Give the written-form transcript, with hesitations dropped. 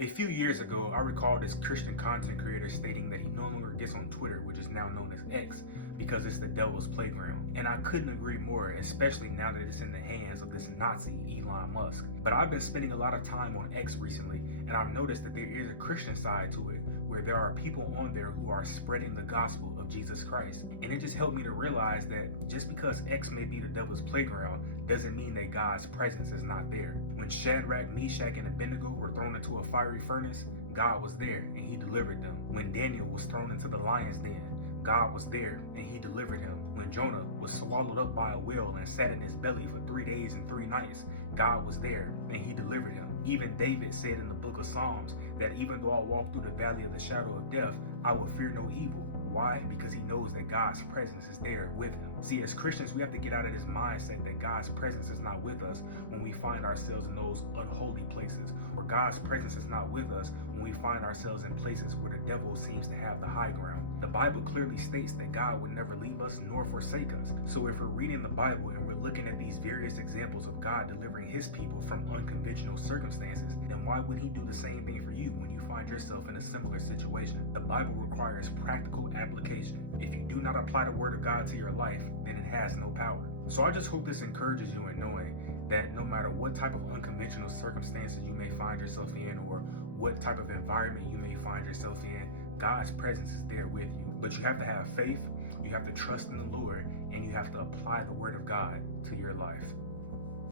A few years ago, I recall this Christian content creator stating that he no longer gets on Twitter, which is now known as X, because it's the devil's playground. And I couldn't agree more, especially now that it's in the hands of this Nazi, Elon Musk. But I've been spending a lot of time on X recently, and I've noticed that there is a Christian side to it, where there are people on there who are spreading the gospel of Jesus Christ. And it just helped me to realize that just because X may be the devil's playground doesn't mean that God's presence is not there. When Shadrach, Meshach, and Abednego were thrown into a fiery furnace, God was there and he delivered them. When Daniel was thrown into the lion's den, God was there and he delivered him. When Jonah was swallowed up by a whale and sat in his belly for 3 days and 3 nights, God was there and he delivered him. Even David said in the book of Psalms that even though I walk through the valley of the shadow of death, I will fear no evil. Why? Because he knows that God's presence is there with him. See, as Christians, we have to get out of this mindset that God's presence is not with us when we find ourselves in those unholy places, or God's presence is not with us when we find ourselves in places where the devil seems to have the high ground. The Bible clearly states that God would never leave us nor forsake us. So if we're reading the Bible and we're looking at these various examples of God delivering his people from unconventional circumstances, then why would he do the same thing for you when you find yourself in a similar situation? The Bible requires practical application. If you do not apply the word of God to your life, then it has no power. So I just hope this encourages you in knowing that no matter what type of unconventional circumstances you may find yourself in, or what type of environment you may find yourself in, God's presence is there with you. But you have to have faith, you have to trust in the Lord, and you have to apply the word of God to your life.